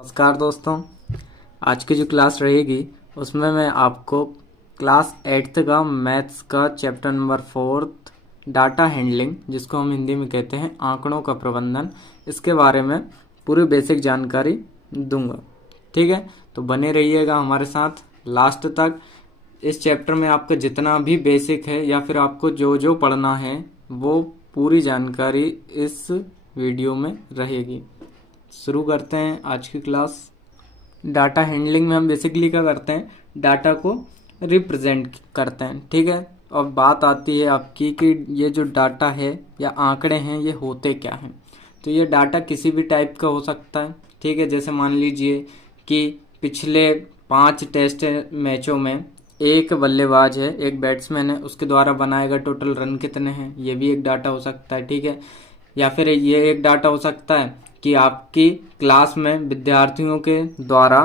नमस्कार दोस्तों। आज की जो क्लास रहेगी उसमें मैं आपको क्लास 8th का मैथ्स का चैप्टर नंबर 4 डाटा हैंडलिंग, जिसको हम हिंदी में कहते हैं आंकड़ों का प्रबंधन, इसके बारे में पूरी बेसिक जानकारी दूंगा। ठीक है, तो बने रहिएगा हमारे साथ लास्ट तक। इस चैप्टर में आपका जितना भी बेसिक है या फिर आपको जो जो पढ़ना है वो पूरी जानकारी इस वीडियो में रहेगी। शुरू करते हैं आज की क्लास। डाटा हैंडलिंग में हम बेसिकली क्या करते हैं, डाटा को रिप्रेजेंट करते हैं। ठीक है, और बात आती है आपकी कि ये जो डाटा है या आंकड़े हैं ये होते क्या हैं। तो ये डाटा किसी भी टाइप का हो सकता है। ठीक है, जैसे मान लीजिए कि पिछले 5 टेस्ट मैचों में एक बल्लेबाज है, एक बैट्समैन है, उसके द्वारा बनाए गए टोटल रन कितने हैं, ये भी एक डाटा हो सकता है। ठीक है, या फिर ये एक डाटा हो सकता है कि आपकी क्लास में विद्यार्थियों के द्वारा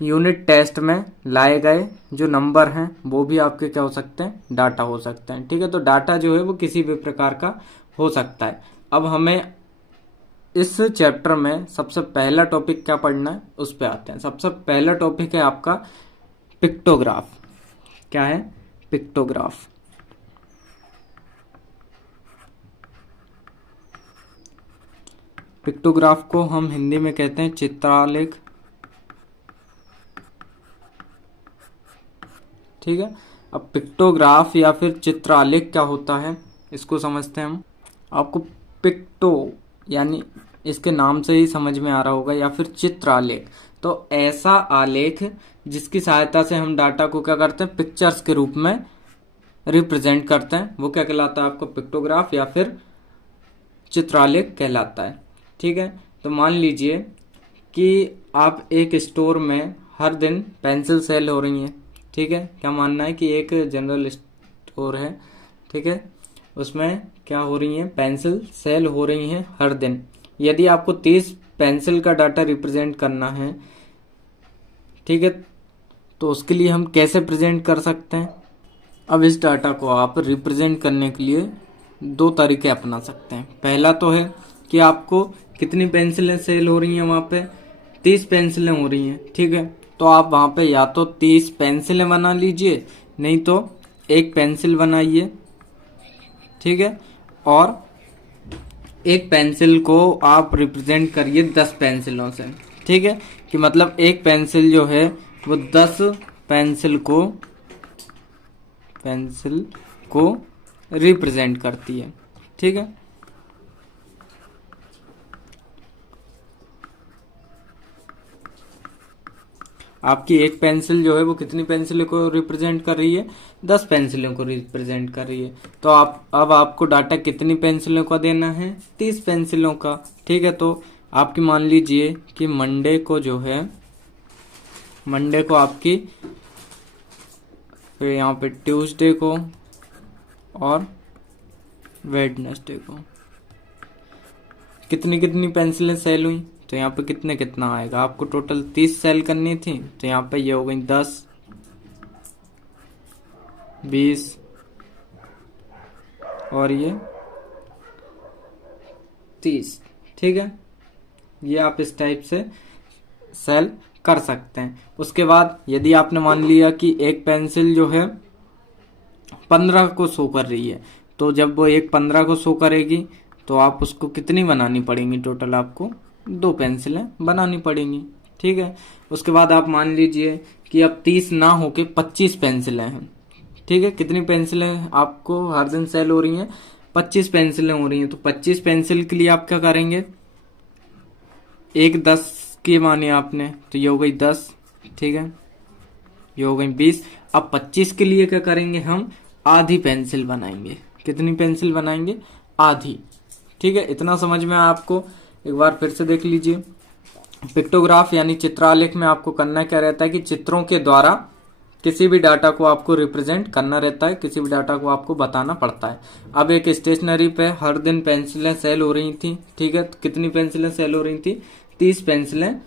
यूनिट टेस्ट में लाए गए जो नंबर हैं वो भी आपके क्या हो सकते हैं, डाटा हो सकते हैं। ठीक है, तो डाटा जो है वो किसी भी प्रकार का हो सकता है। अब हमें इस चैप्टर में सबसे पहला टॉपिक क्या पढ़ना है उस पे आते हैं। सबसे पहला टॉपिक है आपका पिक्टोग्राफ। क्या है? पिक्टोग्राफ। पिक्टोग्राफ को हम हिंदी में कहते हैं चित्रालेख। ठीक है, अब पिक्टोग्राफ या फिर चित्रालेख क्या होता है इसको समझते हैं हम। आपको पिक्टो यानी इसके नाम से ही समझ में आ रहा होगा, या फिर चित्रालेख तो ऐसा आलेख जिसकी सहायता से हम डाटा को क्या करते हैं, पिक्चर्स के रूप में रिप्रेजेंट करते हैं, वो क्या कहलाता है आपको, पिक्टोग्राफ या फिर चित्रालेख कहलाता है। ठीक है, तो मान लीजिए कि आप एक स्टोर में हर दिन पेंसिल सेल हो रही हैं। ठीक है, क्या मानना है कि एक जनरल स्टोर है, ठीक है, उसमें क्या हो रही है, पेंसिल सेल हो रही हैं हर दिन। यदि आपको 30 पेंसिल का डाटा रिप्रेजेंट करना है, ठीक है, तो उसके लिए हम कैसे प्रेजेंट कर सकते हैं। अब इस डाटा को आप रिप्रेजेंट करने के लिए 2 तरीके अपना सकते हैं। पहला तो है कि आपको कितनी पेंसिलें सेल हो रही हैं, वहाँ पे 30 पेंसिलें हो रही हैं। ठीक है, तो आप वहाँ पे या तो 30 पेंसिलें बना लीजिए, नहीं तो एक पेंसिल बनाइए। ठीक है, और एक पेंसिल को आप रिप्रेजेंट करिए 10 पेंसिलों से। ठीक है, कि मतलब एक पेंसिल जो है वो 10 पेंसिल को रिप्रेजेंट करती है। ठीक है, आपकी एक पेंसिल जो है वो कितनी पेंसिलों को रिप्रेजेंट कर रही है, 10 पेंसिलों को रिप्रेजेंट कर रही है। तो अब आपको डाटा कितनी पेंसिलों का देना है, 30 पेंसिलों का। ठीक है, तो आपकी मान लीजिए कि मंडे को आपकी, फिर यहाँ पे ट्यूसडे को और वेडनेसडे को कितनी कितनी पेंसिलें सेल हुई, तो यहाँ पे कितना आएगा, आपको टोटल 30 सेल करनी थी, तो यहाँ पे ये हो गई 10, 20 और ये 30। ठीक है, ये आप इस टाइप से सेल कर सकते हैं। उसके बाद यदि आपने मान लिया कि एक पेंसिल जो है 15 को शो कर रही है, तो जब वो एक 15 को शो करेगी तो आप उसको कितनी बनानी पड़ेंगी, टोटल आपको 2 पेंसिलें बनानी पड़ेंगी। ठीक है, उसके बाद आप मान लीजिए कि अब 30 ना होके 25 पेंसिलें हैं। ठीक है, कितनी पेंसिलें आपको हर दिन सेल हो रही हैं, 25 पेंसिलें हो रही हैं। तो 25 पेंसिल के लिए आप क्या करेंगे, एक 10 की मानी आपने, तो ये हो गई 10। ठीक है, ये हो गई 20। अब 25 के लिए क्या करेंगे, हम आधी पेंसिल बनाएंगे। कितनी पेंसिल बनाएंगे, आधी। ठीक है, इतना समझ में आपको, एक बार फिर से देख लीजिए। पिक्टोग्राफ यानी चित्रालेख में आपको करना क्या रहता है कि चित्रों के द्वारा किसी भी डाटा को आपको रिप्रेजेंट करना रहता है, किसी भी डाटा को आपको बताना पड़ता है। अब एक स्टेशनरी पे हर दिन पेंसिलें सेल हो रही थी। ठीक है, तो कितनी पेंसिलें सेल हो रही थी, 30 पेंसिलें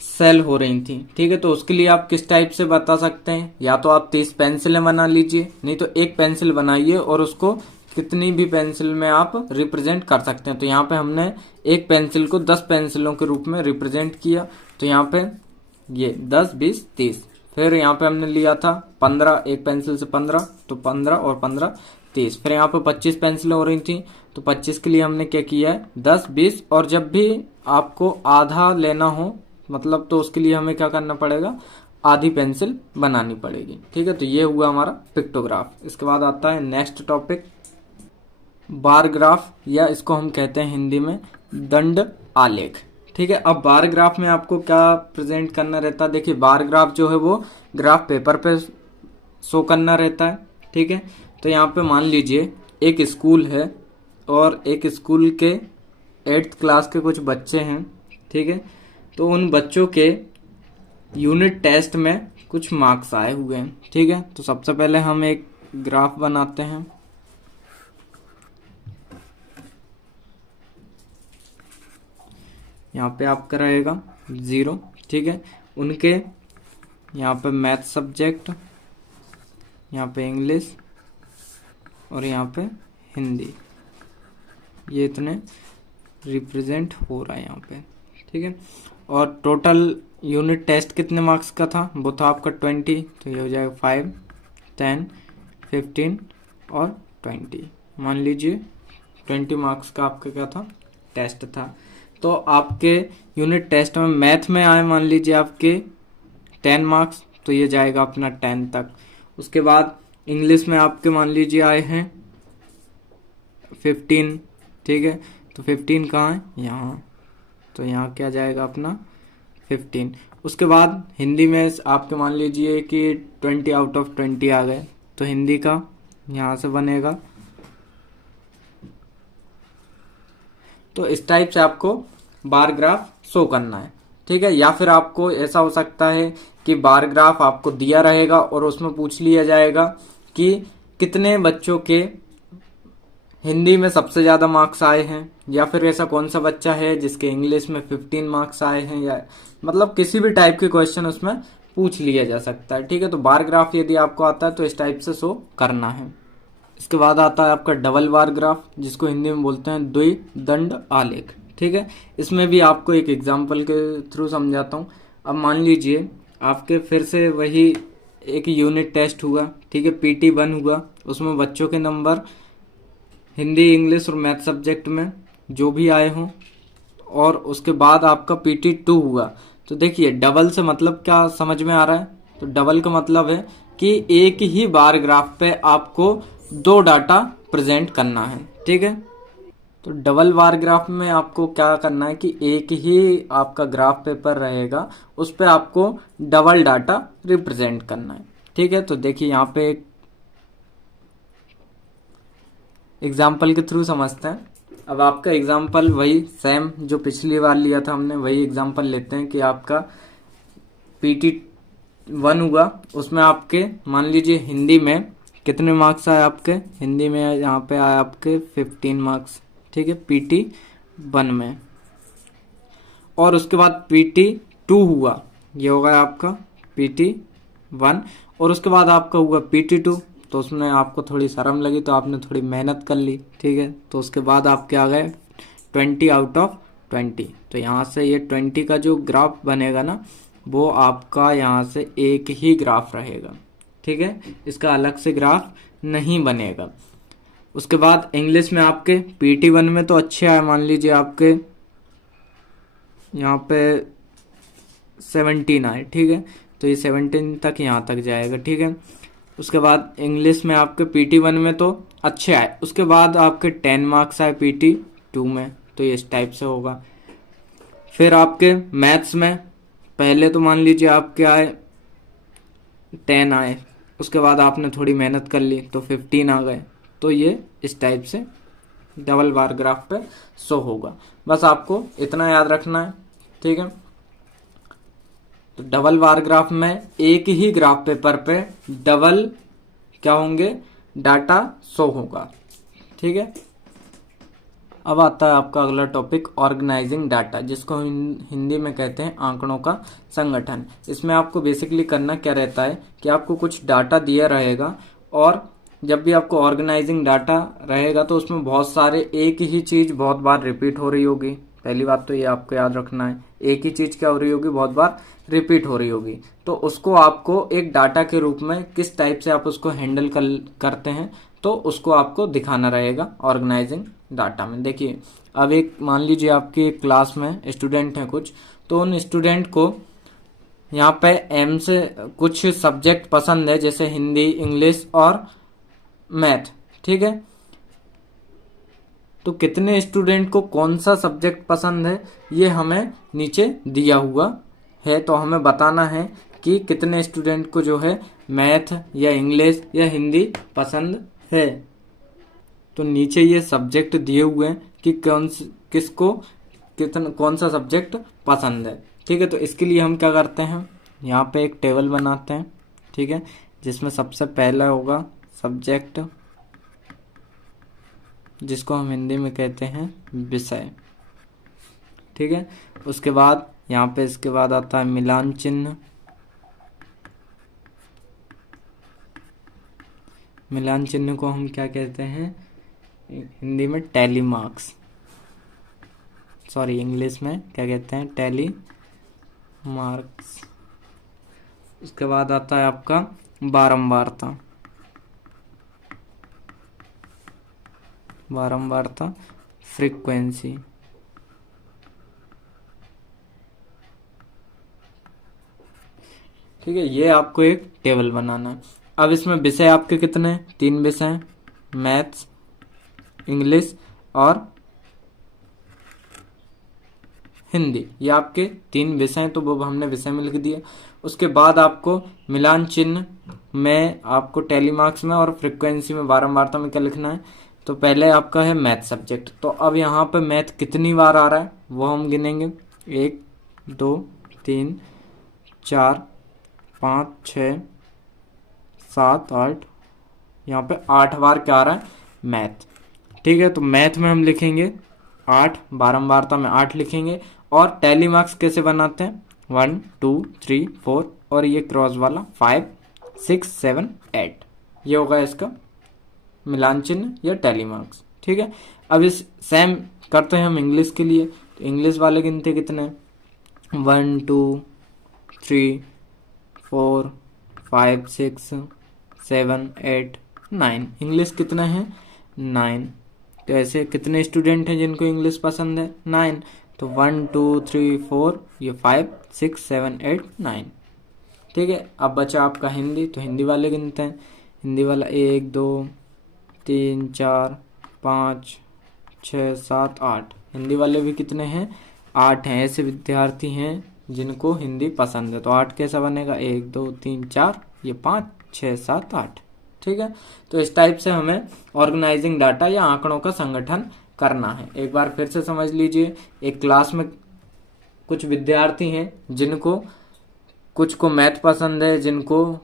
सेल हो रही थी। ठीक है, तो उसके लिए आप किस टाइप से बता सकते हैं, या तो आप 30 पेंसिलें बना लीजिए, नहीं तो एक पेंसिल बनाइए और उसको कितनी भी पेंसिल में आप रिप्रेजेंट कर सकते हैं। तो यहाँ पे हमने एक पेंसिल को 10 पेंसिलों के रूप में रिप्रेजेंट किया। तो यहाँ पे ये 10, 20, 30। फिर यहाँ पे हमने लिया था 15, एक पेंसिल से 15, तो 15 और 15 30। फिर यहाँ पे 25 पेंसिलें हो रही थी, तो 25 के लिए हमने क्या किया है 10, 20। और जब भी आपको आधा लेना हो मतलब, तो उसके लिए हमें क्या करना पड़ेगा, आधी पेंसिल बनानी पड़ेगी। ठीक है, तो ये हुआ हमारा पिक्टोग्राफ। इसके बाद आता है नेक्स्ट टॉपिक बार ग्राफ, या इसको हम कहते हैं हिंदी में दंड आलेख। ठीक है, अब बार ग्राफ में आपको क्या प्रेजेंट करना रहता है। देखिए, बार ग्राफ जो है वो ग्राफ पेपर पे शो करना रहता है। ठीक है, तो यहाँ पे मान लीजिए एक स्कूल है और एक स्कूल के 8th क्लास के कुछ बच्चे हैं। ठीक है, तो उन बच्चों के यूनिट टेस्ट में कुछ मार्क्स आए हुए हैं। ठीक है, तो सबसे पहले हम एक ग्राफ बनाते हैं। यहाँ पे आपका रहेगा 0। ठीक है, उनके यहाँ पे मैथ सब्जेक्ट, यहाँ पे इंग्लिश और यहाँ पे हिंदी, ये इतने रिप्रेजेंट हो रहा है यहाँ पे। ठीक है, और टोटल यूनिट टेस्ट कितने मार्क्स का था, वो था आपका 20। तो ये हो जाएगा 5, 10, 15 और 20। मान लीजिए 20 मार्क्स का आपका क्या था, टेस्ट था। तो आपके यूनिट टेस्ट में मैथ में आए मान लीजिए आपके 10 मार्क्स, तो ये जाएगा अपना 10 तक। उसके बाद इंग्लिश में आपके मान लीजिए आए हैं 15। ठीक है, तो 15 कहाँ है, यहाँ, तो यहाँ क्या जाएगा अपना 15। उसके बाद हिंदी में आपके मान लीजिए कि 20 आउट ऑफ 20 आ गए, तो हिंदी का यहाँ से बनेगा। तो इस टाइप से आपको बार ग्राफ शो करना है। ठीक है, या फिर आपको ऐसा हो सकता है कि बार ग्राफ आपको दिया रहेगा और उसमें पूछ लिया जाएगा कि कितने बच्चों के हिंदी में सबसे ज्यादा मार्क्स आए हैं, या फिर ऐसा कौन सा बच्चा है जिसके इंग्लिश में 15 मार्क्स आए हैं, या मतलब किसी भी टाइप के क्वेश्चन उसमें पूछ लिया जा सकता है। ठीक है, तो बार ग्राफ यदि आपको आता है तो इस टाइप से शो करना है। इसके बाद आता है आपका डबल बार ग्राफ, जिसको हिंदी में बोलते हैं द्विदंड आलेख। ठीक है, इसमें भी आपको एक एग्जाम्पल के थ्रू समझाता हूँ। अब मान लीजिए आपके फिर से वही एक यूनिट टेस्ट हुआ। ठीक है, PT1 हुआ, उसमें बच्चों के नंबर हिंदी, इंग्लिश और मैथ सब्जेक्ट में जो भी आए हों, और उसके बाद आपका PT2 हुआ। तो देखिए, डबल से मतलब क्या समझ में आ रहा है, तो डबल का मतलब है कि एक ही बार ग्राफ पे आपको 2 डाटा प्रेजेंट करना है। ठीक है, तो डबल बार ग्राफ में आपको क्या करना है कि एक ही आपका ग्राफ पेपर रहेगा, उस पे आपको डबल डाटा रिप्रेजेंट करना है। ठीक है, तो देखिए यहाँ पे एक एग्जाम्पल के थ्रू समझते हैं। अब आपका एग्जाम्पल वही सेम जो पिछली बार लिया था हमने, वही एग्जाम्पल लेते हैं कि आपका PT1 हुआ, उसमें आपके मान लीजिए हिंदी में कितने मार्क्स आए आपके, हिंदी में यहाँ पे आए आपके 15 मार्क्स। ठीक है, PT1 में। और उसके बाद PT2 हुआ, ये होगा आपका PT1, और उसके बाद आपका हुआ PT2। तो उसमें आपको थोड़ी शर्म लगी तो आपने थोड़ी मेहनत कर ली। ठीक है, तो उसके बाद आपके आ गए 20 आउट ऑफ 20। तो यहाँ से ये 20 का जो ग्राफ बनेगा ना, वो आपका यहाँ से एक ही ग्राफ रहेगा। ठीक है, इसका अलग से ग्राफ नहीं बनेगा। उसके बाद इंग्लिश में आपके PT1 में तो अच्छे आए, मान लीजिए आपके यहाँ पे 17 आए। ठीक है, तो ये 17 तक यहाँ तक जाएगा। ठीक है, उसके बाद इंग्लिश में आपके PT1 में तो अच्छे आए, उसके बाद आपके 10 मार्क्स आए PT2 में, तो ये इस टाइप से होगा। फिर आपके मैथ्स में पहले तो मान लीजिए आपके आए 10 आए, उसके बाद आपने थोड़ी मेहनत कर ली तो 15 आ गए। तो ये इस टाइप से डबल बार ग्राफ पे शो होगा। बस आपको इतना याद रखना है। ठीक है, तो डबल बार ग्राफ में एक ही ग्राफ पेपर पे डबल क्या होंगे, डाटा शो होगा। ठीक है, अब आता है आपका अगला टॉपिक ऑर्गेनाइजिंग डाटा, जिसको हिंदी में कहते हैं आंकड़ों का संगठन। इसमें आपको बेसिकली करना क्या रहता है कि आपको कुछ डाटा दिया रहेगा और जब भी आपको ऑर्गेनाइजिंग डाटा रहेगा तो उसमें बहुत सारे एक ही चीज बहुत बार रिपीट हो रही होगी। पहली बात तो ये आपको याद रखना है, एक ही चीज क्या हो रही होगी, बहुत बार रिपीट हो रही होगी। तो उसको आपको एक डाटा के रूप में किस टाइप से आप उसको हैंडल करते हैं, तो उसको आपको दिखाना रहेगा ऑर्गेनाइजिंग डाटा में। देखिए, अब एक मान लीजिए आपकी एक क्लास में स्टूडेंट हैं कुछ, तो उन स्टूडेंट को यहाँ पे एम से कुछ सब्जेक्ट पसंद है, जैसे हिंदी, इंग्लिश और मैथ, ठीक है। तो कितने स्टूडेंट को कौन सा सब्जेक्ट पसंद है ये हमें नीचे दिया हुआ है, तो हमें बताना है कि कितने स्टूडेंट को जो है मैथ या इंग्लिश या हिंदी पसंद है। तो नीचे ये सब्जेक्ट दिए हुए हैं कि किसको कौन सा सब्जेक्ट पसंद है, ठीक है। तो इसके लिए हम क्या करते हैं, यहाँ पे एक टेबल बनाते हैं, ठीक है, जिसमें सबसे पहला होगा सब्जेक्ट, जिसको हम हिंदी में कहते हैं विषय, ठीक है। उसके बाद यहाँ पे इसके बाद आता है मिलान चिन्ह। मिलान चिन्ह को हम क्या कहते हैं हिंदी में, टैली मार्क्स, सॉरी इंग्लिश में क्या कहते हैं, टैली मार्क्स। उसके बाद आता है आपका बारंबारता। बारंबारता, फ्रीक्वेंसी, ठीक है। ये आपको एक टेबल बनाना है। अब इसमें विषय आपके कितने हैं, 3 विषय हैं, मैथ्स, इंग्लिश और हिंदी। ये आपके 3 विषय हैं, तो वो हमने विषय में लिख दिया। उसके बाद आपको मिलान चिन्ह में आपको टैली मार्क्स में और फ्रीक्वेंसी में बारंबारता में क्या लिखना है, तो पहले आपका है मैथ सब्जेक्ट। तो अब यहाँ पे मैथ कितनी बार आ रहा है वो हम गिनेंगे, 1 2 3 4 5 6 7 8, यहाँ पे 8 बार क्या आ रहा है, मैथ, ठीक है। तो मैथ में हम लिखेंगे 8, बारंबारता में 8 लिखेंगे। और टैली मार्क्स कैसे बनाते हैं, 1 2 3 4 और ये क्रॉस वाला 5 6 7 8, ये होगा इसका मिलान चिन्ह या टैली मार्क्स, ठीक है। अब इस सेम करते हैं हम इंग्लिश के लिए। तो इंग्लिश वाले गिनते कितने, 1 2 3 4 5 6 7 8 9, इंग्लिश कितने हैं, 9। तो ऐसे कितने स्टूडेंट हैं जिनको इंग्लिश पसंद है, 9। तो 1 2 3 4, ये 5 6 7 8 9, ठीक है। अब बचा आपका हिंदी, तो हिंदी वाले गिनते हैं। हिंदी वाला 1 2 3 4 5 6 7 8, हिंदी वाले भी कितने हैं, 8 हैं। ऐसे विद्यार्थी हैं जिनको हिंदी पसंद है। तो 8 कैसा बनेगा, 1 2 3 4, ये 5 6 7 8, ठीक है। तो इस टाइप से हमें ऑर्गेनाइजिंग डाटा या आंकड़ों का संगठन करना है। एक बार फिर से समझ लीजिए, एक क्लास में कुछ विद्यार्थी हैं जिनको कुछ को मैथ पसंद है, जिनको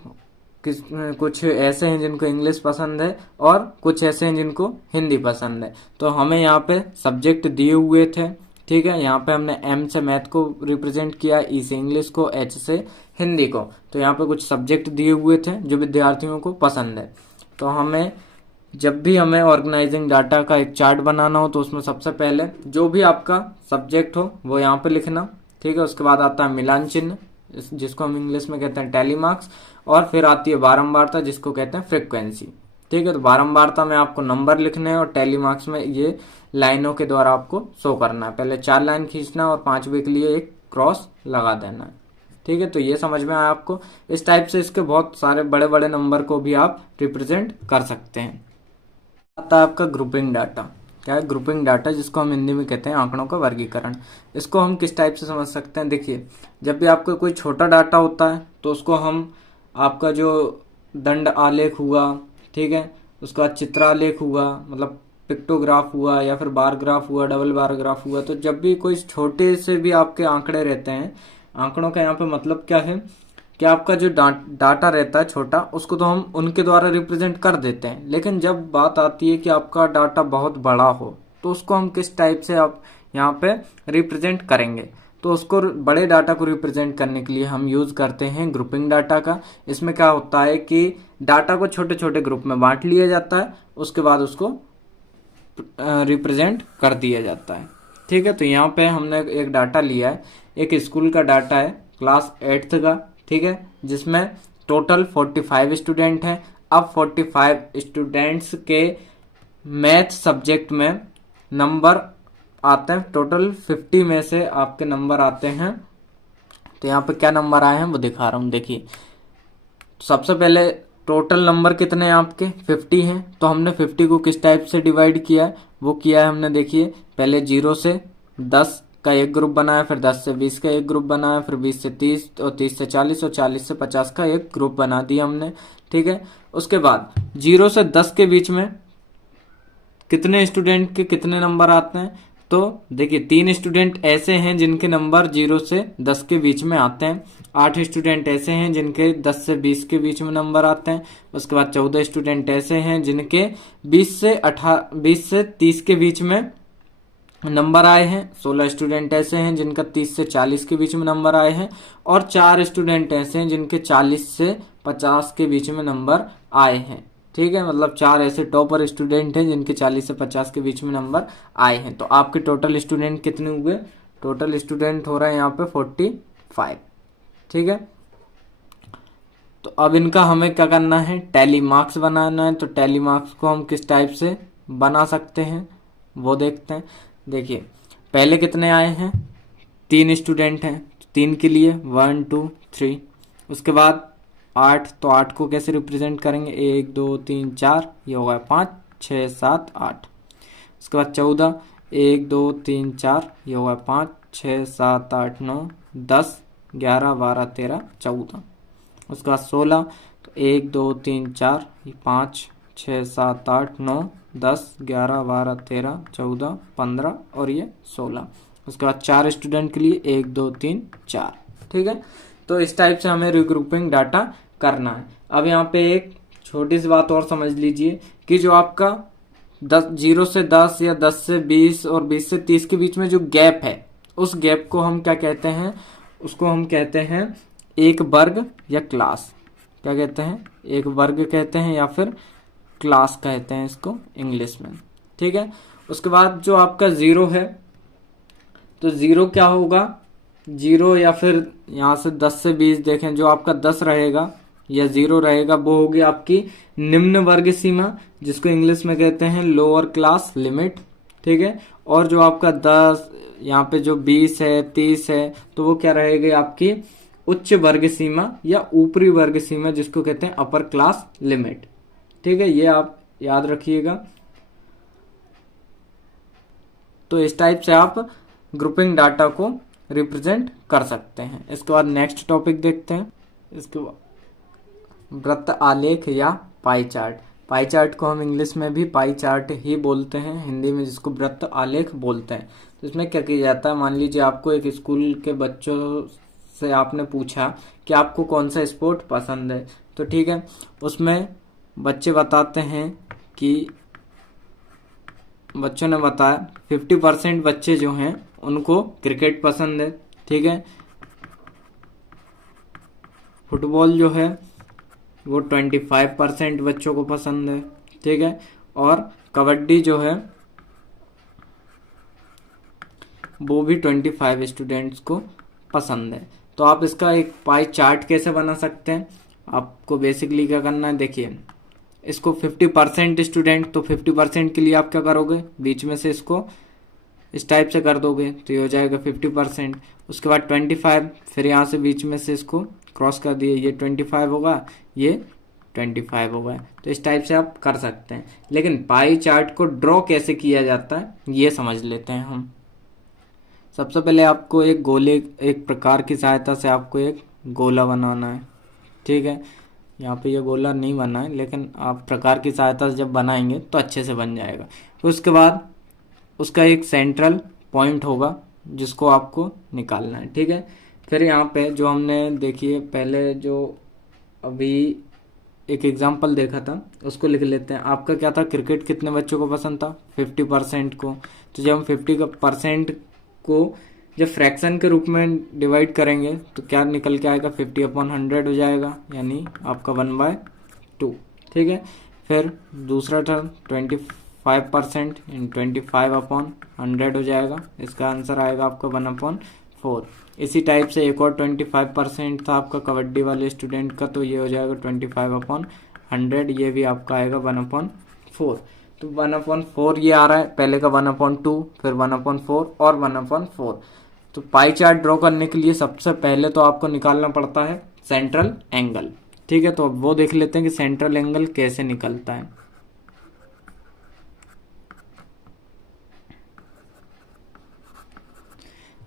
कुछ ऐसे हैं जिनको इंग्लिश पसंद है और कुछ ऐसे हैं जिनको हिंदी पसंद है। तो हमें यहाँ पे सब्जेक्ट दिए हुए थे, ठीक है। यहाँ पे हमने एम से मैथ को रिप्रेजेंट किया, ई से इंग्लिश को, एच से हिंदी को। तो यहाँ पे कुछ सब्जेक्ट दिए हुए थे जो विद्यार्थियों को पसंद है। तो हमें जब भी हमें ऑर्गेनाइजिंग डाटा का एक चार्ट बनाना हो तो उसमें सबसे पहले जो भी आपका सब्जेक्ट हो वो यहाँ पे लिखना, ठीक है। उसके बाद आता है मिलान चिन्ह, जिसको हम इंग्लिश में कहते हैं टैली मार्क्स, और फिर आती है बारंबारता, जिसको कहते हैं फ्रीक्वेंसी, ठीक है। तो बारंबारता में आपको नंबर लिखने हैं और टैली मार्क्स में ये लाइनों के द्वारा आपको शो करना है। पहले 4 लाइन खींचना और 5वें के लिए एक क्रॉस लगा देना है, ठीक है। तो ये समझ में आया आपको। इस टाइप से इसके बहुत सारे बड़े बड़े नंबर को भी आप रिप्रेजेंट कर सकते हैं। आता है आपका ग्रुपिंग डाटा। क्या है ग्रुपिंग डाटा, जिसको हम हिंदी में कहते हैं आंकड़ों का वर्गीकरण। इसको हम किस टाइप से समझ सकते हैं, देखिए, जब भी आपका कोई छोटा डाटा होता है तो उसको हम, आपका जो दंड आलेख हुआ, ठीक है, उसका चित्रालेख हुआ, मतलब पिक्टोग्राफ हुआ, या फिर बार ग्राफ हुआ, डबल बार ग्राफ हुआ। तो जब भी कोई छोटे से भी आपके आंकड़े रहते हैं, आंकड़ों का यहाँ पे मतलब क्या है कि आपका जो डाटा रहता है छोटा, उसको तो हम उनके द्वारा रिप्रेजेंट कर देते हैं। लेकिन जब बात आती है कि आपका डाटा बहुत बड़ा हो, तो उसको हम किस टाइप से आप यहाँ पे रिप्रेजेंट करेंगे। तो उसको बड़े डाटा को रिप्रेजेंट करने के लिए हम यूज करते हैं ग्रुपिंग डाटा का। इसमें क्या होता है कि डाटा को छोटे छोटे ग्रुप में बांट लिया जाता है, उसके बाद उसको रिप्रेजेंट कर दिया जाता है। ठीक है, तो यहाँ पे हमने एक डाटा लिया है, एक स्कूल का डाटा है क्लास 8th का। ठीक है, जिसमें टोटल 45 स्टूडेंट हैं। अब 45 स्टूडेंट्स के मैथ सब्जेक्ट में नंबर आते हैं, टोटल 50 में से आपके नंबर आते हैं। तो यहाँ पे क्या नंबर आए हैं वो दिखा रहा हूँ, देखिए। सबसे पहले टोटल नंबर कितने हैं आपके, 50 हैं। तो हमने 50 को किस टाइप से डिवाइड किया है, वो किया है हमने, देखिए। पहले 0 से 10 का एक ग्रुप बनाया, फिर 10 से 20 का एक ग्रुप बनाया, फिर 20 से 30 और 30 से 40 और 40 से 50 का एक ग्रुप बना दिया हमने। ठीक है, उसके बाद 0 से 10 के बीच में कितने स्टूडेंट के कितने नंबर आते हैं, तो देखिए 3 स्टूडेंट ऐसे हैं जिनके नंबर 0 से 10 के बीच में आते हैं। 8 स्टूडेंट ऐसे हैं जिनके 10 से 20 के बीच में नंबर आते हैं। उसके बाद 14 स्टूडेंट ऐसे हैं जिनके 20 से 30 के बीच में नंबर आए हैं। 16 स्टूडेंट ऐसे हैं जिनका 30 से 40 के बीच में नंबर आए हैं। और 4 स्टूडेंट ऐसे हैं जिनके 40 से 50 के बीच में नंबर आए हैं। ठीक है, मतलब 4 ऐसे टॉपर स्टूडेंट हैं जिनके 40 से 50 के बीच में नंबर आए हैं। तो आपके टोटल स्टूडेंट कितने हुए, टोटल स्टूडेंट हो रहा है यहाँ पे 45। ठीक है, तो अब इनका हमें क्या करना है, टैली मार्क्स बनाना है। तो टैली मार्क्स को हम किस टाइप से बना सकते हैं वो देखते हैं। देखिए पहले कितने आए हैं, 3 स्टूडेंट हैं, 3 के लिए 1 2 3। उसके बाद 8, तो 8 को कैसे रिप्रेजेंट करेंगे, 1 2 3 4, ये होगा 5 6 7 8। उसके बाद 14, 1 2 3 4, ये होगा 5 6 7 8 9 10 11 12 13 14। उसके बाद 16, तो 1 2 3 4, 5 6 7 8 9 10 11 12 13 14 15 और ये 16। उसके बाद 4 स्टूडेंट के लिए 1 2 3 4। ठीक है, तो इस टाइप से हमें रिग्रुपिंग डाटा करना है। अब यहाँ पे एक छोटी सी बात और समझ लीजिए कि जो आपका 0 से 10 या 10 से 20 और 20 से 30 के बीच में जो गैप है, उस गैप को हम क्या कहते हैं, उसको हम कहते हैं एक वर्ग या क्लास। क्या कहते हैं, एक वर्ग कहते हैं या फिर क्लास कहते हैं इसको इंग्लिश में। ठीक है, उसके बाद जो आपका 0 है, तो 0 क्या होगा, 0 या फिर यहाँ से 10 से 20 देखें, जो आपका 10 रहेगा या 0 रहेगा वो होगी आपकी निम्न वर्ग सीमा, जिसको इंग्लिश में कहते हैं लोअर क्लास लिमिट। ठीक है, और जो आपका 10 यहाँ पे जो 20 है 30 है, तो वो क्या रहेगी आपकी उच्च वर्ग सीमा या ऊपरी वर्ग सीमा, जिसको कहते हैं अपर क्लास लिमिट। ठीक है, ये आप याद रखिएगा। तो इस टाइप से आप ग्रुपिंग डाटा को रिप्रेजेंट कर सकते हैं। इसके बाद नेक्स्ट टॉपिक देखते हैं। इसके बाद वृत्त आलेख या पाई चार्ट। पाई चार्ट को हम इंग्लिश में भी पाई चार्ट ही बोलते हैं, हिंदी में जिसको वृत्त आलेख बोलते हैं। तो इसमें क्या किया जाता है, मान लीजिए आपको एक स्कूल के बच्चों से आपने पूछा कि आपको कौन सा स्पोर्ट पसंद है। तो ठीक है, उसमें बच्चे बताते हैं कि बच्चों ने बताया 50% बच्चे जो हैं उनको क्रिकेट पसंद है। ठीक है, फुटबॉल जो है वो 25% बच्चों को पसंद है। ठीक है, और कबड्डी जो है वो भी 25 स्टूडेंट्स को पसंद है। तो आप इसका एक पाई चार्ट कैसे बना सकते हैं, आपको बेसिकली क्या करना है, देखिए इसको 50% स्टूडेंट, तो 50% के लिए आप क्या करोगे, बीच में से इसको इस टाइप से कर दोगे, तो ये हो जाएगा 50%। उसके बाद 25, फिर यहाँ से बीच में से इसको क्रॉस कर दिए, ये 25 होगा, ये 25 होगा। तो इस टाइप से आप कर सकते हैं। लेकिन पाई चार्ट को ड्रॉ कैसे किया जाता है ये समझ लेते हैं हम। सबसे पहले आपको एक गोले, एक प्रकार की सहायता से आपको एक गोला बनाना है। ठीक है, यहाँ पे ये गोला नहीं बना है, लेकिन आप प्रकार की सहायता से जब बनाएंगे तो अच्छे से बन जाएगा। तो उसके बाद उसका एक सेंट्रल पॉइंट होगा जिसको आपको निकालना है। ठीक है, फिर यहाँ पे जो हमने देखिए पहले जो अभी एक एग्जाम्पल देखा था उसको लिख लेते हैं। आपका क्या था, क्रिकेट कितने बच्चों को पसंद था, 50% को। तो जब हम 50% को जब फ्रैक्शन के रूप में डिवाइड करेंगे तो क्या निकल के आएगा, 50/100 हो जाएगा, यानी आपका 1/2। ठीक है, फिर दूसरा टर्म 25% इन 25/100 हो जाएगा, इसका आंसर आएगा आपका 1/4। इसी टाइप से एक और 25% था आपका कबड्डी वाले स्टूडेंट का, तो ये हो जाएगा 25/100, ये भी आपका आएगा 1/4। तो 1/4 ये आ रहा है, पहले का 1/2, फिर 1/4 और 1/4। तो पाई चार्ट ड्रॉ करने के लिए सबसे पहले तो आपको निकालना पड़ता है सेंट्रल एंगल। ठीक है, तो अब वो देख लेते हैं कि सेंट्रल एंगल कैसे निकलता है।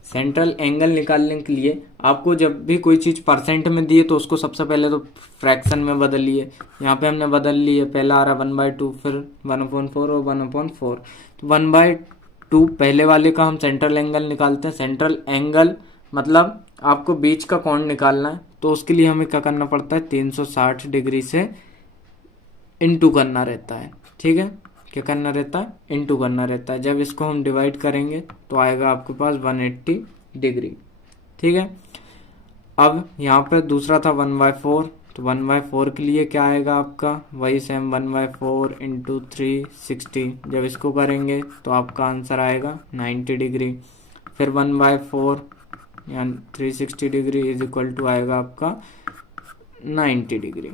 सेंट्रल एंगल निकालने के लिए आपको जब भी कोई चीज परसेंट में दी है तो उसको सबसे पहले तो फ्रैक्शन में बदलिए। यहाँ पे हमने बदल लिए, पहला आ रहा 1/2, फिर 1/4 और 1/4। तो 1/2 पहले वाले का हम सेंट्रल एंगल निकालते हैं। सेंट्रल एंगल मतलब आपको बीच का कोण निकालना है, तो उसके लिए हमें क्या करना पड़ता है, 360 डिग्री से इनटू करना रहता है। ठीक है, क्या करना रहता है, इनटू करना रहता है। जब इसको हम डिवाइड करेंगे तो आएगा आपके पास 180 डिग्री। ठीक है, अब यहाँ पे दूसरा था 1/4, तो 1/4 के लिए क्या आएगा आपका, वही सेम 1/4 इंटू 360। जब इसको करेंगे तो आपका आंसर आएगा 90 डिग्री। फिर 1/4 यानी 360 डिग्री इज इक्वल टू आएगा आपका 90 डिग्री।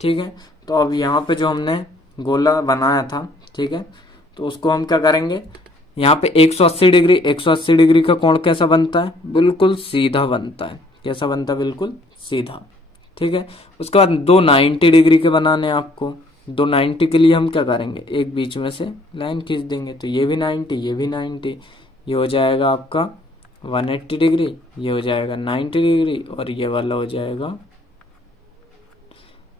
ठीक है, तो अब यहाँ पे जो हमने गोला बनाया था, ठीक है, तो उसको हम क्या करेंगे, यहाँ पे 180 डिग्री का कोण कैसा बनता है, बिल्कुल सीधा बनता है। कैसा बनता है, बिल्कुल सीधा। ठीक है, उसके बाद दो 90 डिग्री के बनाने हैं आपको। 290 के लिए हम क्या करेंगे, एक बीच में से लाइन खींच देंगे, तो ये भी 90, ये भी 90, ये हो जाएगा आपका 180 डिग्री, ये हो जाएगा 90 डिग्री और ये वाला हो जाएगा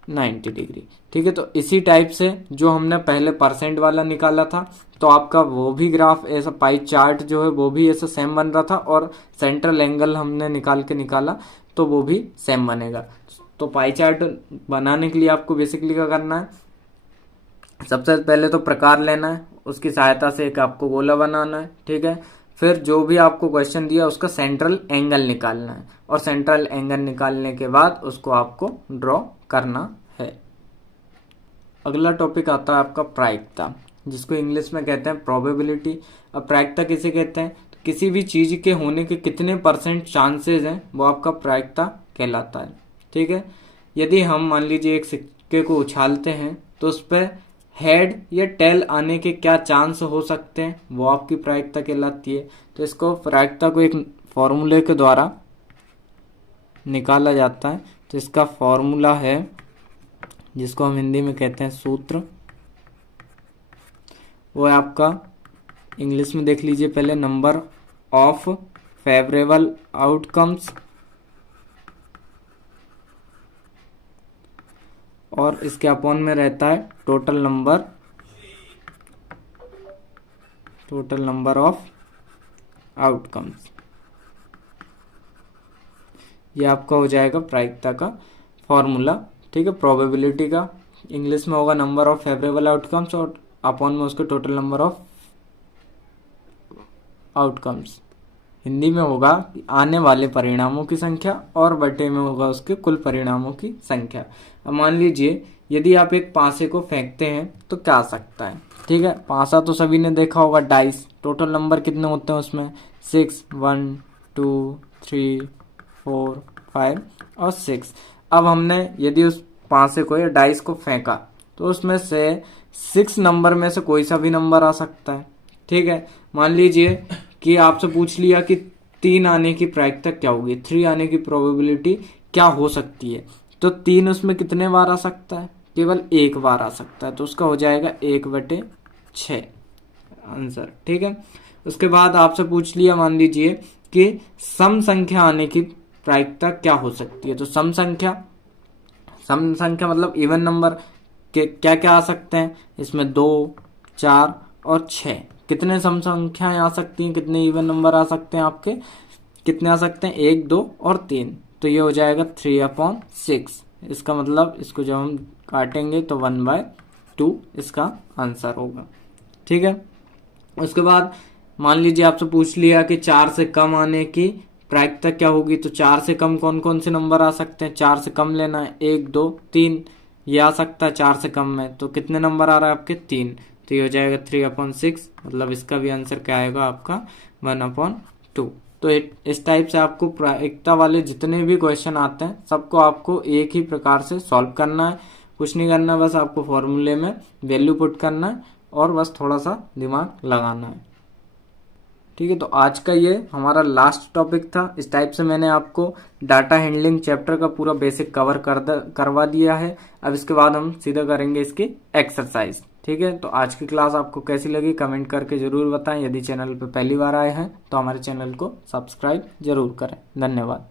90 डिग्री। ठीक है, तो इसी टाइप से जो हमने पहले परसेंट वाला निकाला था, तो आपका वो भी ग्राफ ऐसा पाई चार्ट जो है वो भी ऐसा सेम बन रहा था, और सेंट्रल एंगल हमने निकाला तो वो भी सेम बनेगा। तो पाई चार्ट बनाने के लिए आपको बेसिकली क्या करना है, सबसे पहले तो प्रकार लेना है, उसकी सहायता से एक आपको गोला बनाना है। ठीक है, फिर जो भी आपको क्वेश्चन दिया उसका सेंट्रल एंगल निकालना है, और सेंट्रल एंगल निकालने के बाद उसको आपको ड्रॉ करना है। अगला टॉपिक आता है आपका प्रायिकता, जिसको इंग्लिश में कहते हैं प्रोबेबिलिटी। अब प्रायिकता किसे कहते हैं, तो किसी भी चीज के होने के कितने % चांसेस हैं, वो आपका प्रायिकता कहलाता है। ठीक है, यदि हम मान लीजिए एक सिक्के को उछालते हैं तो उस पर हेड या टेल आने के क्या चांस हो सकते हैं, वो आपकी प्रायिकता कहलाती है। तो इसको प्रायिकता को एक फॉर्मूले के द्वारा निकाला जाता है। तो इसका फॉर्मूला है, जिसको हम हिंदी में कहते हैं सूत्र, वो है आपका, इंग्लिश में देख लीजिए पहले, नंबर ऑफ फेवरेबल आउटकम्स, और इसके अपॉन में रहता है टोटल नंबर ऑफ आउटकम्स। ये आपका हो जाएगा प्रायिकता का फॉर्मूला। ठीक है, प्रोबेबिलिटी का इंग्लिश में होगा नंबर ऑफ फेवरेबल आउटकम्स, और अपॉन में उसके total number of outcomes. Hindi में होगा आने वाले परिणामों की संख्या, और बटे में होगा उसके कुल परिणामों की संख्या। अब मान लीजिए यदि आप एक पासे को फेंकते हैं तो क्या आ सकता है। ठीक है, पासा तो सभी ने देखा होगा, डाइस, टोटल नंबर कितने होते हैं उसमें, 6, 1, 2, 3, 4, 5 और 6। अब हमने यदि उस पासे को या डाइस को फेंका तो उसमें से 6 नंबर में से कोई सा भी नंबर आ सकता है। ठीक है, मान लीजिए कि आपसे पूछ लिया कि 3 आने की प्रायिकता क्या होगी, 3 आने की प्रोबेबिलिटी क्या हो सकती है, तो 3 उसमें कितने बार आ सकता है, केवल एक बार आ सकता है, तो उसका हो जाएगा 1/6 आंसर। ठीक है, उसके बाद आपसे पूछ लिया मान लीजिए कि सम संख्या आने की प्रायिकता क्या हो सकती है, तो सम संख्या मतलब इवन नंबर के क्या क्या आ सकते हैं, इसमें 2, 4 और 6 कितने सम संख्याएं आ सकती हैं, कितने इवन नंबर आ सकते हैं आपके, कितने आ सकते हैं, 1, 2 और 3। तो ये हो जाएगा 3/6। इसका मतलब इसको जब हम काटेंगे तो 1/2 इसका आंसर होगा। ठीक है, उसके बाद मान लीजिए आपसे पूछ लिया कि 4 से कम आने की प्रायिकता क्या होगी, तो 4 से कम कौन कौन से नंबर आ सकते हैं। 4 से कम लेना है, 1 2 3, ये आ सकता है 4 से कम में। तो कितने नंबर आ रहा है आपके, 3। तो ये हो जाएगा 3/6, मतलब इसका भी आंसर क्या आएगा आपका 1/2। तो इस टाइप से आपको प्रायिकता वाले जितने भी क्वेश्चन आते हैं सबको आपको एक ही प्रकार से सॉल्व करना है। कुछ नहीं करना, बस आपको फॉर्मूले में वैल्यू पुट करना है और बस थोड़ा सा दिमाग लगाना है। ठीक है, तो आज का ये हमारा लास्ट टॉपिक था। इस टाइप से मैंने आपको डाटा हैंडलिंग चैप्टर का पूरा बेसिक कवर करवा दिया है। अब इसके बाद हम सीधा करेंगे इसकी एक्सरसाइज। ठीक है, तो आज की क्लास आपको कैसी लगी कमेंट करके जरूर बताएं। यदि चैनल पे पहली बार आए हैं तो हमारे चैनल को सब्सक्राइब जरूर करें। धन्यवाद।